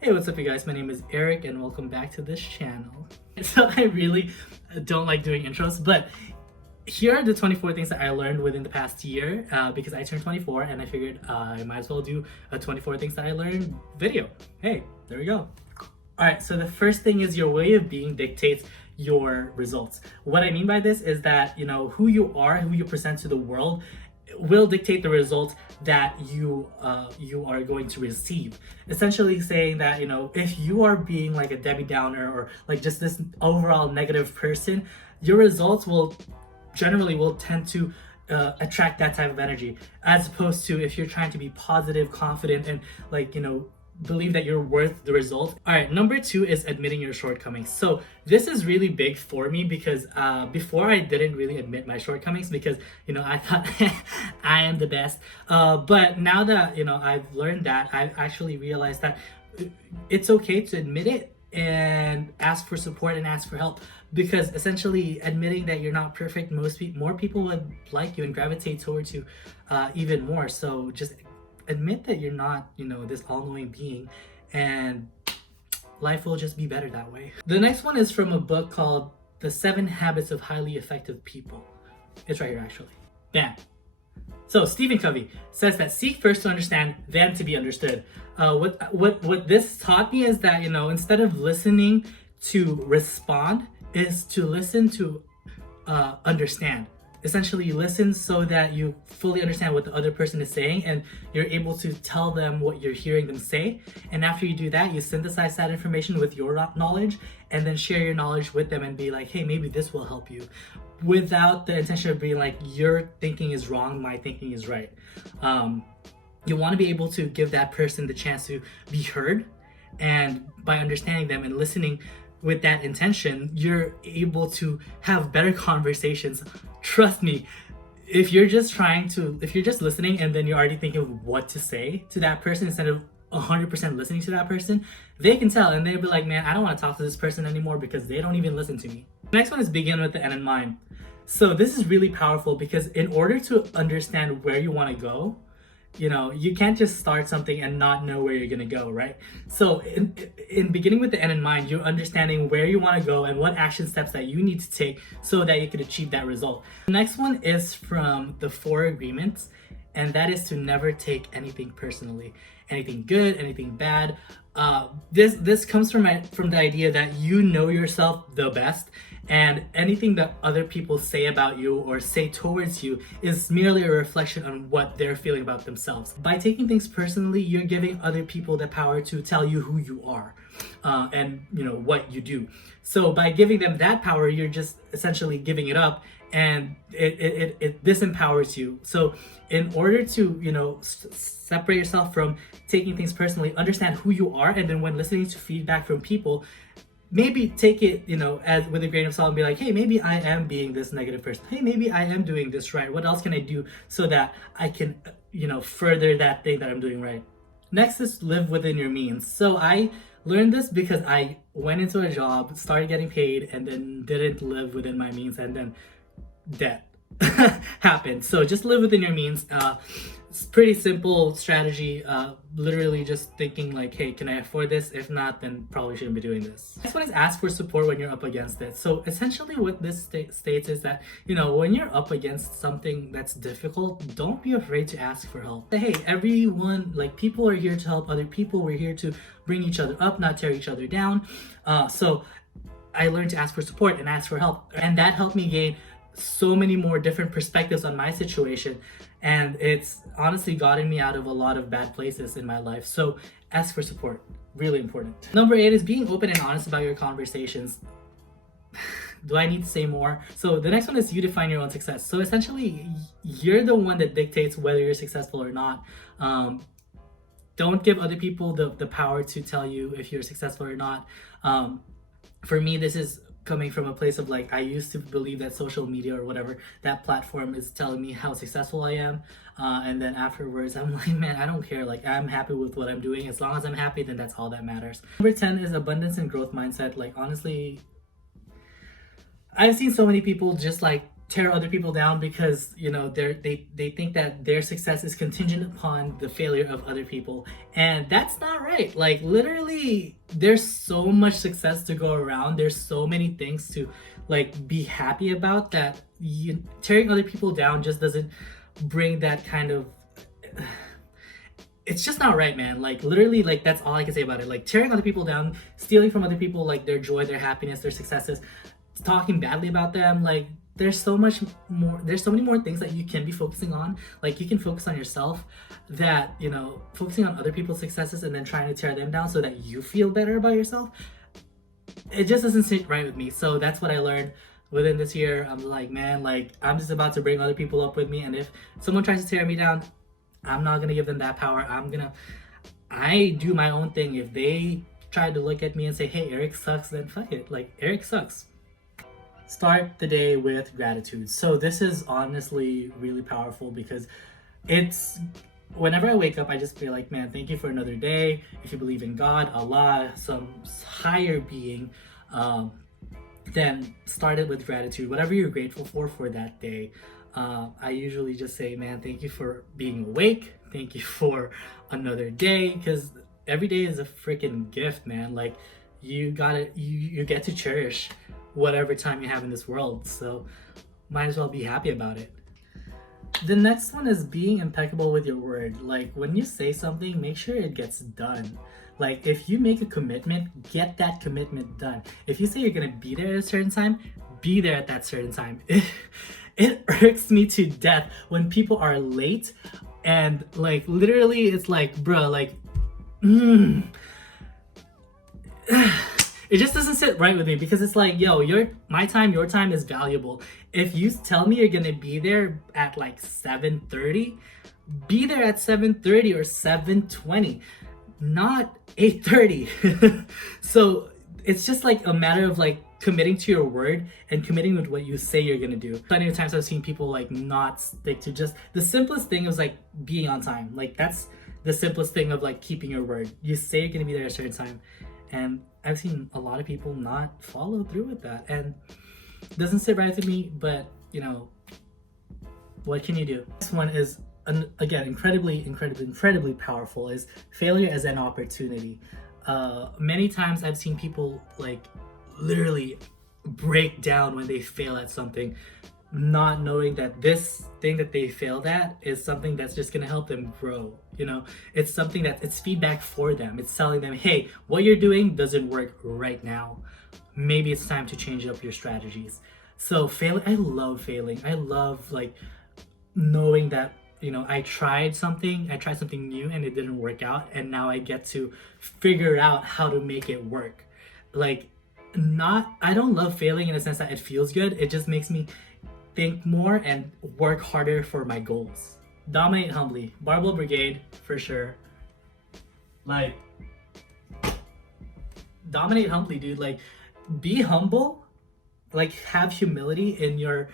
Hey, what's up you guys? My name is Eric and welcome back to this channel. So I really don't like doing intros, but here are the 24 things that I learned within the past year because I turned 24 and I figured I might as well do a 24 things that I learned video. Hey, there we go. Alright, so the first thing is your way of being dictates your results. What I mean by this is that, who you are, who you present to the world will dictate the results that you are going to receive. Essentially saying that, if you are being like a Debbie Downer or like just this overall negative person, your results will tend to attract that type of energy, as opposed to if you're trying to be positive, confident, and believe that you're worth the result. All right, number 2 is admitting your shortcomings. So this is really big for me because before I didn't really admit my shortcomings because I thought I am the best. But now that I've learned that, I've actually realized that it's okay to admit it and ask for support and ask for help, because essentially admitting that you're not perfect, more people would like you and gravitate towards you even more. So just admit that you're not, this all-knowing being, and life will just be better that way. The next one is from a book called The 7 Habits of Highly Effective People. It's right here, actually. Bam. So Stephen Covey says that seek first to understand, then to be understood. What this taught me is that, instead of listening to respond, is to listen to understand. Essentially listen so that you fully understand what the other person is saying and you're able to tell them what you're hearing them say. And after you do that, you synthesize that information with your knowledge and then share your knowledge with them and be like, hey, maybe this will help you, without the intention of being like, your thinking is wrong, my thinking is right. You want to be able to give that person the chance to be heard, and by understanding them and listening with that intention, you're able to have better conversations. Trust me, if you're just listening and then you're already thinking of what to say to that person instead of 100% listening to that person, they can tell and they'll be like, man, I don't want to talk to this person anymore because they don't even listen to me. The next one is begin with the end in mind. So this is really powerful because in order to understand where you want to go, you can't just start something and not know where you're gonna go, right? So in beginning with the end in mind, you're understanding where you want to go and what action steps that you need to take so that you can achieve that result. The next one is from the 4 agreements, and that is to never take anything personally. Anything good, anything bad. This comes from the idea that you know yourself the best, and anything that other people say about you or say towards you is merely a reflection on what they're feeling about themselves. By taking things personally, you're giving other people the power to tell you who you are and what you do. So by giving them that power, you're just essentially giving it up, and it disempowers you. So in order to separate yourself from taking things personally, understand who you are, and then when listening to feedback from people, maybe take it as with a grain of salt and be like, hey, maybe I am being this negative person, hey, maybe I am doing this right, what else can I do so that I can further that thing that I'm doing right. Next is live within your means. So I learned this because I went into a job, started getting paid, and then didn't live within my means, and then debt happened. So just live within your means. It's pretty simple strategy, literally just thinking like, hey, can I afford this? If not, then probably shouldn't be doing this. Next one is ask for support when you're up against it. So essentially what this states is that, when you're up against something that's difficult, don't be afraid to ask for help. Hey, everyone, people are here to help other people. We're here to bring each other up, not tear each other down. So I learned to ask for support and ask for help, and that helped me gain so many more different perspectives on my situation, and it's honestly gotten me out of a lot of bad places in my life. So ask for support, really important. Number 8 is being open and honest about your conversations. Do I need to say more? So the next one is you define your own success. So essentially you're the one that dictates whether you're successful or not. Don't give other people the power to tell you if you're successful or not. For me, this is coming from a place of I used to believe that social media or whatever, that platform is telling me how successful I am. And then afterwards, I'm like, man, I don't care. I'm happy with what I'm doing. As long as I'm happy, then that's all that matters. Number 10 is abundance and growth mindset. Honestly, I've seen so many people just tear other people down because they think that their success is contingent upon the failure of other people, and that's not right. Like literally there's so much success to go around, there's so many things to like be happy about, that tearing other people down just doesn't bring that kind of it's just not right, man. Like literally, like that's all I can say about it. Like tearing other people down, stealing from other people, like their joy, their happiness, their successes, talking badly about them, like there's so much more, there's so many more things that you can be focusing on. Like you can focus on yourself, that focusing on other people's successes and then trying to tear them down so that you feel better about yourself, it just doesn't sit right with me. So that's what I learned within this year. I'm like, man, like I'm just about to bring other people up with me, and if someone tries to tear me down, I'm not gonna give them that power. I do my own thing. If they try to look at me and say, hey, Eric sucks, then fuck it. Like Eric sucks. Start the day with gratitude. So this is honestly really powerful because it's whenever I wake up, I just feel like, man, thank you for another day. If you believe in God, Allah, some higher being, then start it with gratitude. Whatever you're grateful for that day. I usually just say, man, thank you for being awake. Thank you for another day, because every day is a freaking gift, man. Like you get to cherish whatever time you have in this world. So might as well be happy about it. The next one is being impeccable with your word. Like when you say something, make sure it gets done. Like if you make a commitment, get that commitment done. If you say you're gonna be there at a certain time, be there at that certain time. It irks me to death when people are late and like literally it's like, bro, like it just doesn't sit right with me, because it's like, yo, my time, your time is valuable. If you tell me you're gonna be there at like 7:30, be there at 7:30 or 7:20, not 8:30. So it's just like a matter of like committing to your word and committing with what you say you're gonna do. Plenty of times I've seen people like not stick to just the simplest thing is like being on time. Like that's the simplest thing of like keeping your word. You say you're gonna be there at a certain time, and I've seen a lot of people not follow through with that, and it doesn't sit right with me, but what can you do? This one is again incredibly powerful, is failure as an opportunity. Many times I've seen people like literally break down when they fail at something, not knowing that this thing that they failed at is something that's just gonna help them grow. It's something that it's feedback for them. It's telling them, hey, what you're doing doesn't work right now. Maybe it's time to change up your strategies. So I love failing. I love like knowing that I tried something new and it didn't work out, and now I get to figure out how to make it work. Like I don't love failing in the sense that it feels good. It just makes me think more and work harder for my goals. Dominate humbly. Barbell Brigade for sure. Like dominate humbly, dude. Like be humble. Like have humility in your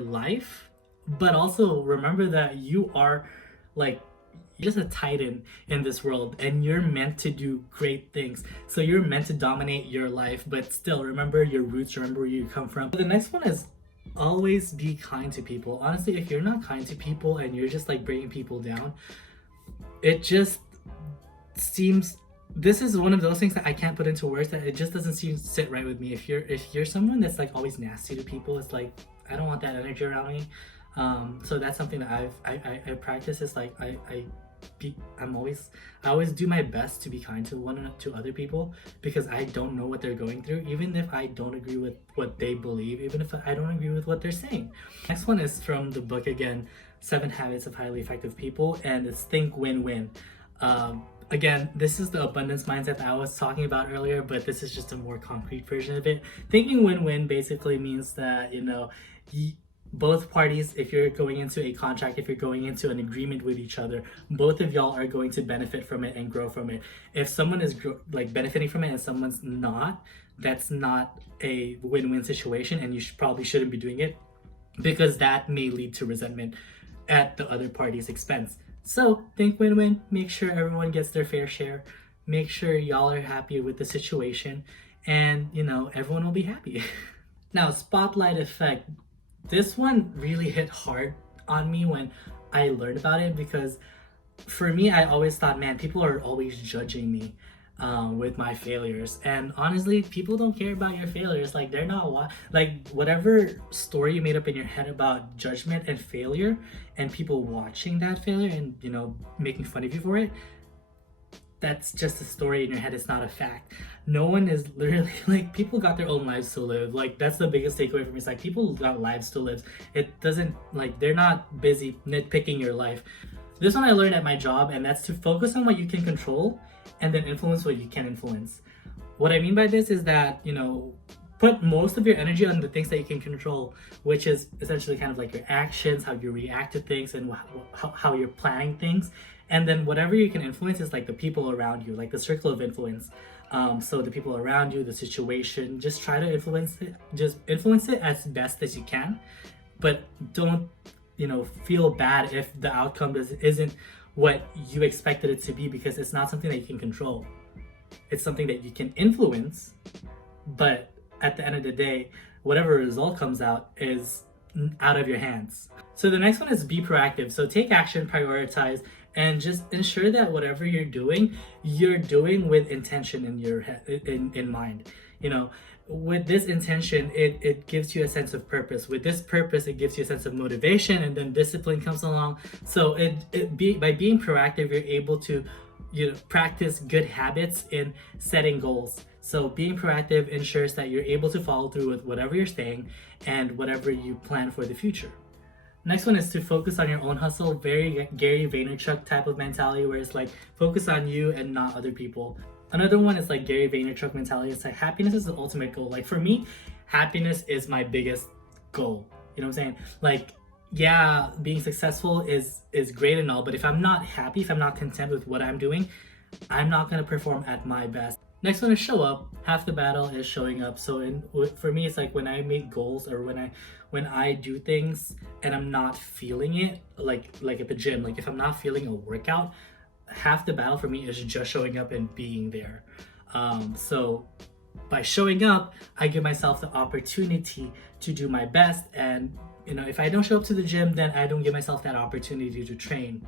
life, but also remember that you are like you're just a titan in this world, and you're meant to do great things. So you're meant to dominate your life, but still remember your roots, remember where you come from. The next one is always be kind to people. Honestly, if you're not kind to people and you're just like bringing people down, it just seems, this is one of those things that I can't put into words, that it just doesn't sit right with me. If you're someone that's like always nasty to people, it's like I don't want that energy around me. So that's something that I practice. Is like I always do my best to be kind to other people, because I don't know what they're going through, even if I don't agree with what they believe, even if I don't agree with what they're saying. Next one is from the book again, 7 Habits of Highly Effective People, and it's think win-win. Again, this is the abundance mindset that I was talking about earlier, but this is just a more concrete version of it. Thinking win-win basically means that both parties, if you're going into a contract, if you're going into an agreement with each other, both of y'all are going to benefit from it and grow from it. If someone is benefiting from it and someone's not, that's not a win-win situation, and you probably shouldn't be doing it, because that may lead to resentment at the other party's expense. So think win-win, make sure everyone gets their fair share, make sure y'all are happy with the situation, and everyone will be happy. Now, spotlight effect. This one really hit hard on me when I learned about it, because for me, I always thought, man, people are always judging me with my failures. And honestly, people don't care about your failures. Like, they're not like whatever story you made up in your head about judgment and failure, and people watching that failure and making fun of you for it. That's just a story in your head. It's not a fact. No one is literally like, people got their own lives to live. Like, that's the biggest takeaway from me. It's like, people got lives to live. It doesn't, like, they're not busy nitpicking your life. This one I learned at my job, and that's to focus on what you can control and then influence what you can influence. What I mean by this is that, put most of your energy on the things that you can control, which is essentially kind of like your actions, how you react to things, and how you're planning things. And then whatever you can influence is like the people around you, like the circle of influence. So the people around you, the situation, just try to influence it. Just influence it as best as you can, but don't feel bad if the outcome isn't what you expected it to be, because it's not something that you can control. It's something that you can influence, but at the end of the day, whatever result comes out is out of your hands. So the next one is be proactive. So take action, prioritize, and just ensure that whatever you're doing with intention in your head, in mind. With this intention, it gives you a sense of purpose. With this purpose, it gives you a sense of motivation, and then discipline comes along. So by being proactive, you're able to practice good habits in setting goals. So being proactive ensures that you're able to follow through with whatever you're saying and whatever you plan for the future. Next one is to focus on your own hustle. Very Gary Vaynerchuk type of mentality, where it's like, focus on you and not other people. Another one is like Gary Vaynerchuk mentality. It's like, happiness is the ultimate goal. Like, for me, happiness is my biggest goal. You know what I'm saying? Like, yeah, being successful is great and all, but if I'm not happy, if I'm not content with what I'm doing, I'm not gonna perform at my best. Next one is show up. Half the battle is showing up. So for me, it's like when I make goals, or when I do things and I'm not feeling it, like at the gym, like if I'm not feeling a workout, half the battle for me is just showing up and being there. So by showing up, I give myself the opportunity to do my best. And if I don't show up to the gym, then I don't give myself that opportunity to train.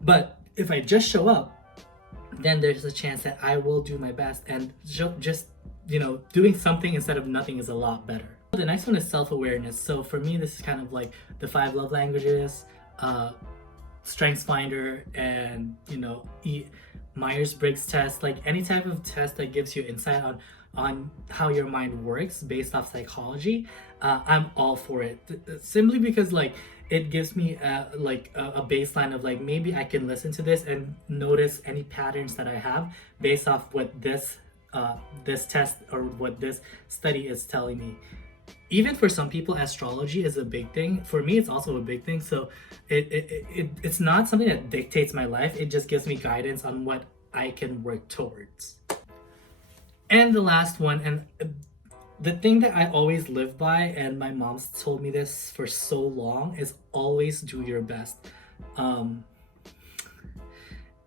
But if I just show up, then there's a chance that I will do my best, and just doing something instead of nothing is a lot better. The next one is self-awareness. So for me, this is kind of like the 5 love languages, Strengths Finder, and Myers-Briggs test. Like any type of test that gives you insight on how your mind works based off psychology, I'm all for it. Simply because like it gives me a baseline of like, maybe I can listen to this and notice any patterns that I have based off what this test or what this study is telling me. Even for some people, astrology is a big thing. For me, it's also a big thing. So it's not something that dictates my life. It just gives me guidance on what I can work towards. And the last one, and the thing that I always live by, and my mom's told me this for so long, is always do your best.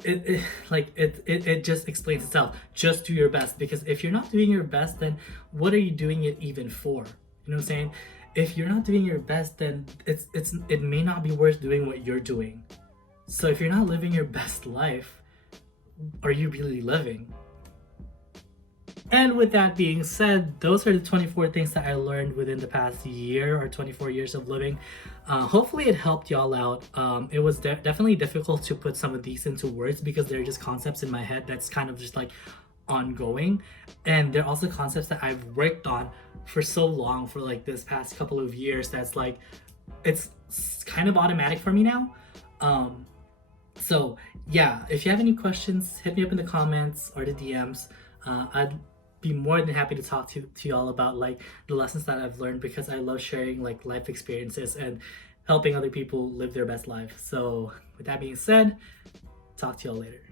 It just explains itself. Just do your best, because if you're not doing your best, then what are you doing it even for? You know what I'm saying? If you're not doing your best, then it may not be worth doing what you're doing. So if you're not living your best life, are you really living? And with that being said, those are the 24 things that I learned within the past year, or 24 years of living. Hopefully it helped y'all out. It was definitely difficult to put some of these into words, because they're just concepts in my head that's kind of just like ongoing. And they're also concepts that I've worked on for so long, for like this past couple of years, that's like, it's kind of automatic for me now. So yeah, if you have any questions, hit me up in the comments or the DMs. I'd be more than happy to talk to y'all about like the lessons that I've learned, because I love sharing like life experiences and helping other people live their best life. So with that being said, talk to y'all later.